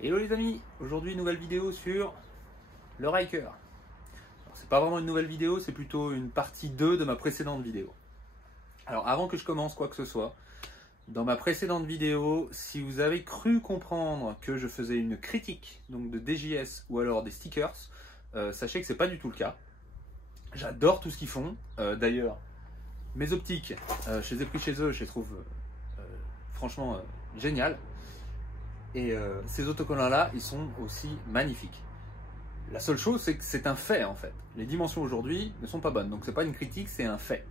Hello les amis, aujourd'hui nouvelle vidéo sur le Ryker. C'est pas vraiment une nouvelle vidéo, c'est plutôt une partie 2 de ma précédente vidéo. Alors avant que je commence quoi que ce soit, dans ma précédente vidéo, si vous avez cru comprendre que je faisais une critique donc de DJS ou alors des stickers, sachez que c'est pas du tout le cas. J'adore tout ce qu'ils font. D'ailleurs, mes optiques, je les ai pris chez eux, je les trouve franchement géniales. Et ces autocollants-là, ils sont aussi magnifiques. La seule chose, c'est que c'est un fait en fait. Les dimensions aujourd'hui ne sont pas bonnes, donc c'est pas une critique, c'est un fait.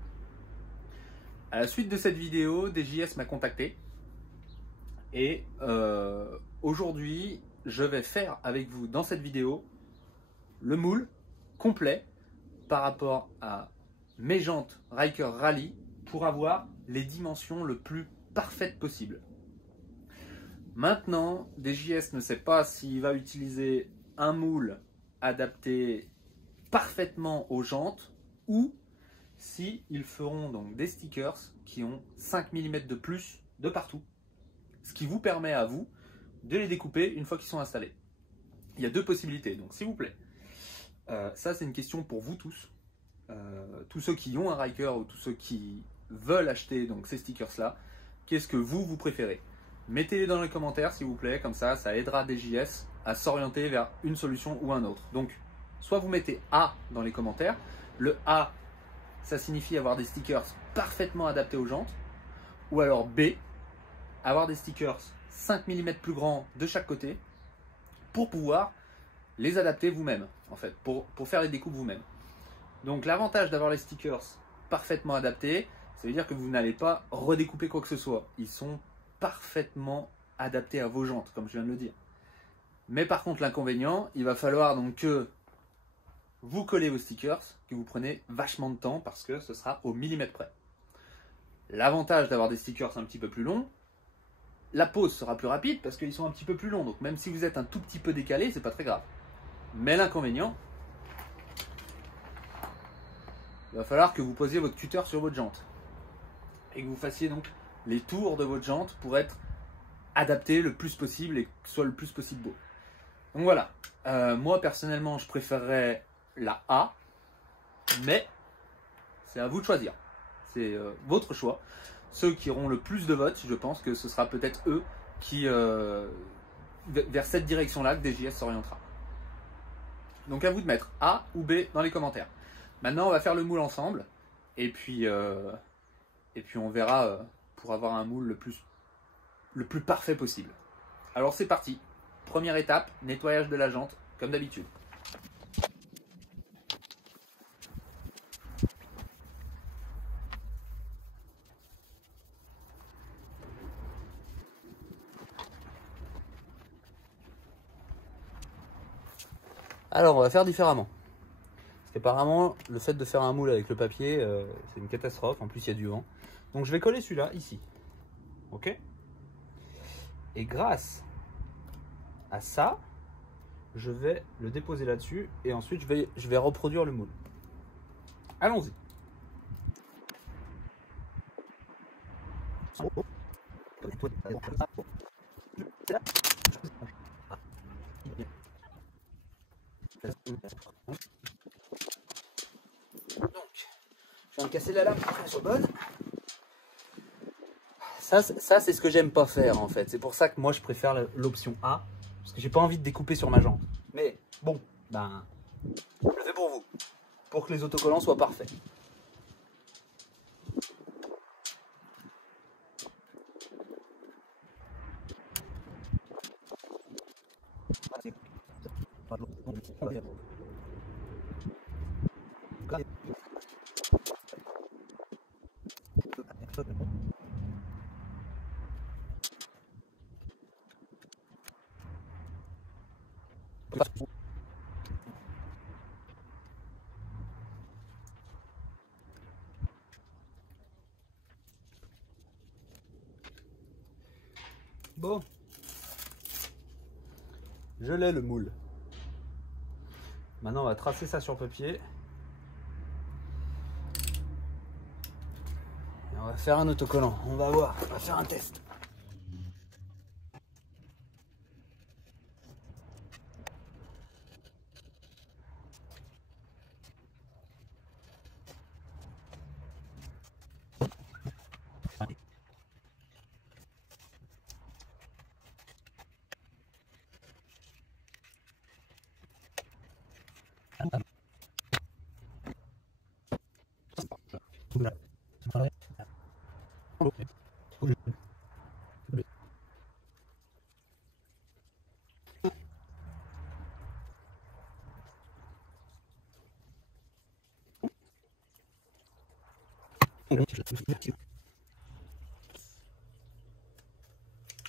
À la suite de cette vidéo, DJS m'a contacté et aujourd'hui, je vais faire avec vous dans cette vidéo le moule complet par rapport à mes jantes Ryker Rally pour avoir les dimensions le plus parfaites possible. Maintenant, DJS ne sait pas s'il va utiliser un moule adapté parfaitement aux jantes ou si ils feront donc des stickers qui ont 5 mm de plus de partout, ce qui vous permet à vous de les découper une fois qu'ils sont installés. Il y a deux possibilités, donc s'il vous plaît, ça c'est une question pour vous tous, tous ceux qui ont un Ryker ou tous ceux qui veulent acheter donc ces stickers là, qu'est-ce que vous préférez? Mettez-les dans les commentaires s'il vous plaît, comme ça aidera DJS à s'orienter vers une solution ou un autre. Donc, soit vous mettez A dans les commentaires. Le A, ça signifie avoir des stickers parfaitement adaptés aux jantes. Ou alors B, avoir des stickers 5 mm plus grands de chaque côté pour pouvoir les adapter vous-même, en fait, pour faire les découpes vous-même. Donc, l'avantage d'avoir les stickers parfaitement adaptés, ça veut dire que vous n'allez pas redécouper quoi que ce soit. Ils sont parfaitement adapté à vos jantes, comme je viens de le dire. Mais par contre, l'inconvénient, il va falloir donc que vous collez vos stickers, que vous prenez vachement de temps parce que ce sera au millimètre près. L'avantage d'avoir des stickers un petit peu plus longs, la pose sera plus rapide parce qu'ils sont un petit peu plus longs. Donc même si vous êtes un tout petit peu décalé, c'est pas très grave. Mais l'inconvénient, il va falloir que vous posiez votre cutter sur votre jante et que vous fassiez donc les tours de votre jante pour être adapté le plus possible et que ce soit le plus possible beau. Donc voilà, moi personnellement je préférerais la A, mais c'est à vous de choisir. C'est votre choix. Ceux qui auront le plus de votes, je pense que ce sera peut-être eux qui vers cette direction-là que DJS s'orientera. Donc à vous de mettre A ou B dans les commentaires. Maintenant on va faire le moule ensemble et puis on verra pour avoir un moule le plus parfait possible. Alors c'est parti. Première étape, nettoyage de la jante, comme d'habitude. Alors on va faire différemment. Parce qu'apparemment, le fait de faire un moule avec le papier, c'est une catastrophe. En plus, il y a du vent. Donc je vais coller celui-là ici. Ok? Et grâce à ça, je vais le déposer là-dessus et ensuite je vais reproduire le moule. Allons-y. Donc, je viens de casser la lame pour qu'elle soit bonne. Ça c'est ce que j'aime pas faire en fait. C'est pour ça que moi je préfère l'option A. Parce que j'ai pas envie de découper sur ma jante. Mais bon, ben, je le fais pour vous. Pour que les autocollants soient parfaits. Bon, je l'ai le moule. Maintenant on va tracer ça sur papier. Et on va faire un autocollant. On va voir, on va faire un test.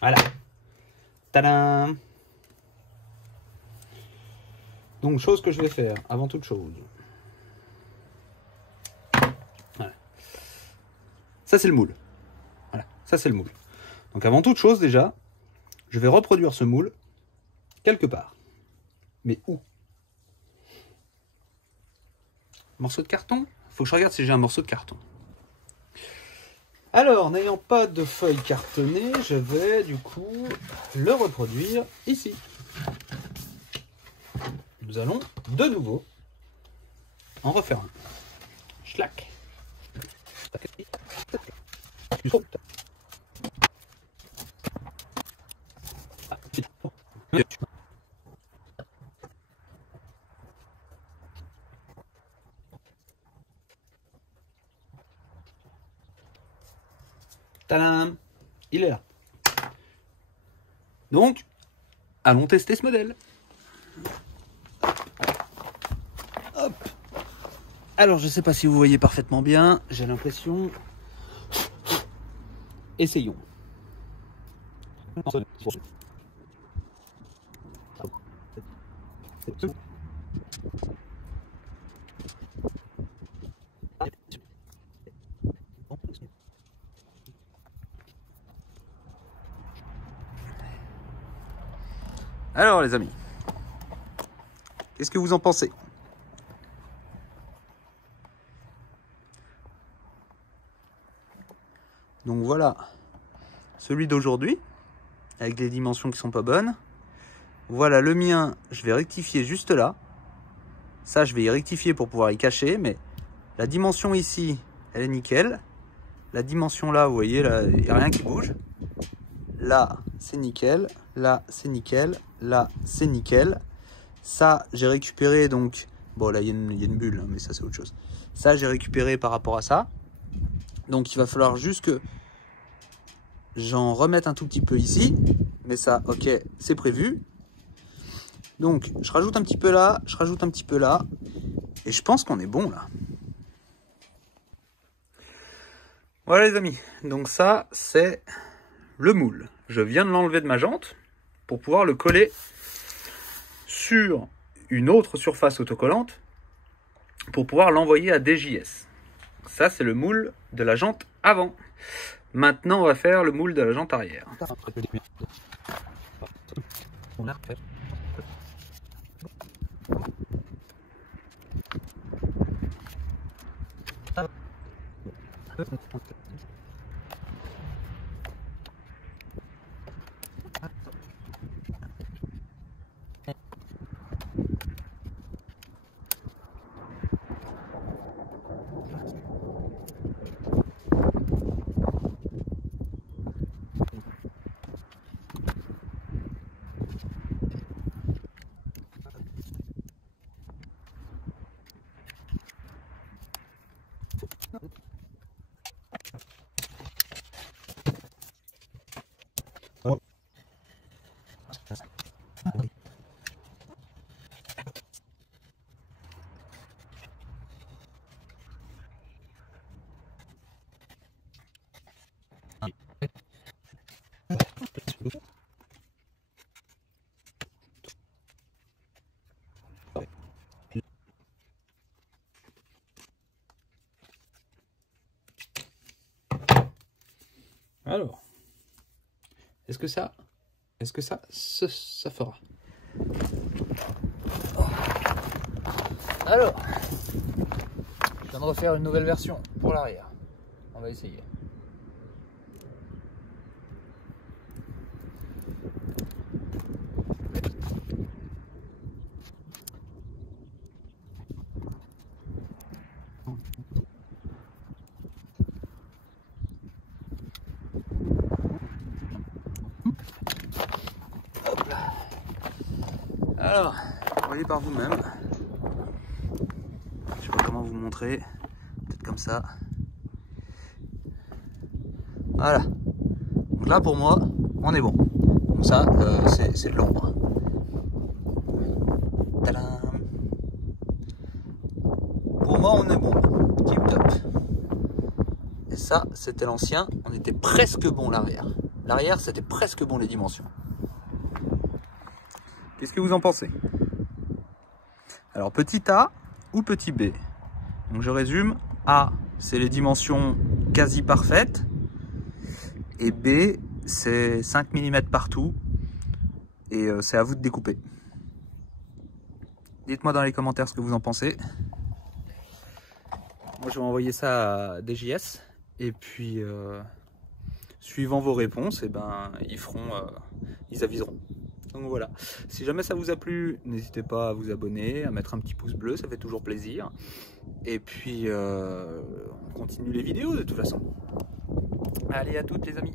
Voilà. Tadam! Donc, chose que je vais faire avant toute chose. Voilà. Ça, c'est le moule. Voilà. Ça, c'est le moule. Donc, avant toute chose, déjà, je vais reproduire ce moule quelque part. Mais où? Morceau de carton? Faut que je regarde si j'ai un morceau de carton. Alors, n'ayant pas de feuille cartonnée, je vais du coup le reproduire ici. Nous allons de nouveau en refaire un. Schlack. Tadam! Il est là. Donc, allons tester ce modèle. Hop. Alors, je ne sais pas si vous voyez parfaitement bien. J'ai l'impression. Essayons. Alors les amis, qu'est-ce que vous en pensez? Donc voilà, celui d'aujourd'hui, avec des dimensions qui sont pas bonnes. Voilà le mien, je vais rectifier juste là. Ça, je vais y rectifier pour pouvoir y cacher, mais la dimension ici, elle est nickel. La dimension là, vous voyez, là, il n'y a rien qui bouge. Là, c'est nickel. Là, c'est nickel. Là, c'est nickel. Ça, j'ai récupéré donc... Bon, là, il y a une bulle, hein, mais ça, c'est autre chose. Ça, j'ai récupéré par rapport à ça. Donc, il va falloir juste que j'en remette un tout petit peu ici. Mais ça, ok, c'est prévu. Donc, je rajoute un petit peu là. Je rajoute un petit peu là. Et je pense qu'on est bon, là. Voilà, les amis. Donc, ça, c'est le moule. Je viens de l'enlever de ma jante pour pouvoir le coller sur une autre surface autocollante pour pouvoir l'envoyer à DJS. Ça, c'est le moule de la jante avant. Maintenant, on va faire le moule de la jante arrière. Alors, est-ce que ça fera? Alors, je viens de refaire une nouvelle version pour l'arrière. On va essayer. Alors, voyez par vous-même. Je sais pas comment vous montrer. Peut-être comme ça. Voilà. Donc là, pour moi, on est bon. Donc ça, c'est de l'ombre. Tadam. Pour moi, on est bon. Tip top. Et ça, c'était l'ancien. On était presque bon l'arrière. L'arrière, c'était presque bon les dimensions. Qu'est-ce que vous en pensez? Alors, petit A ou petit B? Donc, je résume. A, c'est les dimensions quasi parfaites. Et B, c'est 5 mm partout. Et c'est à vous de découper. Dites-moi dans les commentaires ce que vous en pensez. Moi, je vais envoyer ça à DJS. Et puis, suivant vos réponses, eh ben, ils aviseront. Donc voilà. Si jamais ça vous a plu, n'hésitez pas à vous abonner, à mettre un petit pouce bleu, ça fait toujours plaisir. Et puis, on continue les vidéos de toute façon. Allez, à toutes les amis.